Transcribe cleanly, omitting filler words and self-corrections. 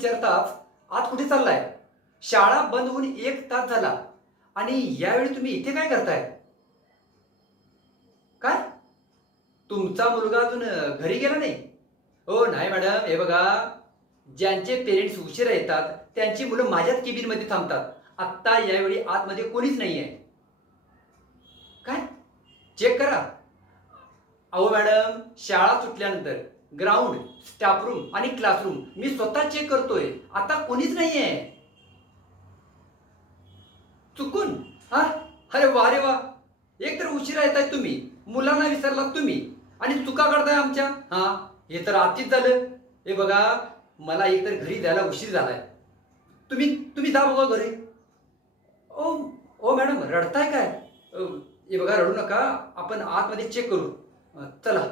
विचारताच आत कुठे चाललाय? शाळा बंद होऊन 1 तास झाला आणि यावेळी तुम्ही इथे काय करताय? काय? तुमचा मुलगा अजून घरी गेला नाही? हो नाही मॅडम, हे बघा, ज्यांचे पेरेंट्स उशिरा येतात त्यांची मुलं माझ्याच केबिनमध्ये थांबतात. आत्ता यावेळी आतमध्ये कोणीच नाहीये. काय? चेक करा. अहो मॅडम, शाळा सुटल्यानंतर ग्राउंड, स्टाफ रूम आणि क्लासरूम मी स्वतः चेक करतोय. आता कोणीच नाहीये. चुकून? हा? अरे वा रे वा! एक तर उशिरा येताय तुम्ही, मुलांना विसरलात तुम्ही आणि चुका करताय आमच्या. हा, हे तर अतिच झालं. हे बघा, मला एकतर घरी जायला उशीर झालाय. तुम्ही तुम्ही जा बघा घरी. ओ ओ मॅडम, रडताय काय? हे बघा, रडू नका. आपण आतमध्ये चेक करू. चला.